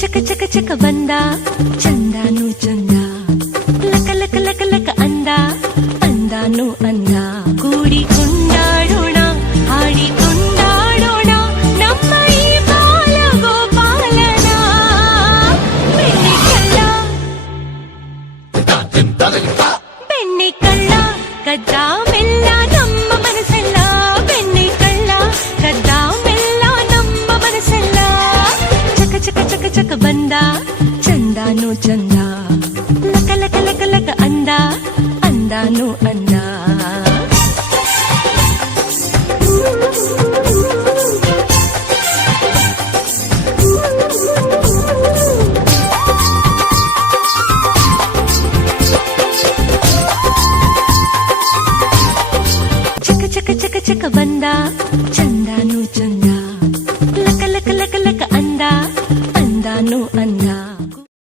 ಚಕ ಚಕ ಚಕ ಬಂದ ಚಂದಾನು ಚಂದ ಲಕ ಲಕ ಲಕ ಲಕ ಅಂದ ಅಂದಾನು ಅಂದ ಕೂಡಿ ಕೊಂಡಾಡೋಣ ಹಾಡಿ ಕೊಂಡಾಡೋಣ ನಮ್ಮ ಈ ಬಾಲ ಗೋಪಾಲನ ಬೆಣ್ಣೆ ಕಳ್ಳ ಬೆಣ್ಣೆ ಕಳ್ಳ ಕದ್ದ ಮೆಲ್ಲ ನಮ್ಮ ಮನಸ್ಸೆಲ್ಲ ಬೆಣ್ಣೆ ಕಳ್ಳ ಕದ್ದ ಮೆಲ್ಲ ನಮ್ಮ ಮನಸ್ಸೆಲ್ಲ ಚಕ ಚಕ ಚಕ ಚಕ ಬಂದ ಚಂದಾನು ಚಂದ ಲಕ ಲಕ ಲಕ ಲಕ ಅಂದ ಅಂದಾನು ಅಂದ ಚಕ ಚಕ ಚಕ ಚಕ ಬಂದ ಚಂದಾನು ಚಂದ ಲಕ ಲಕ ಲಕ ಲಕ ಅಂದ ಅಂದಾನು ಅಂದ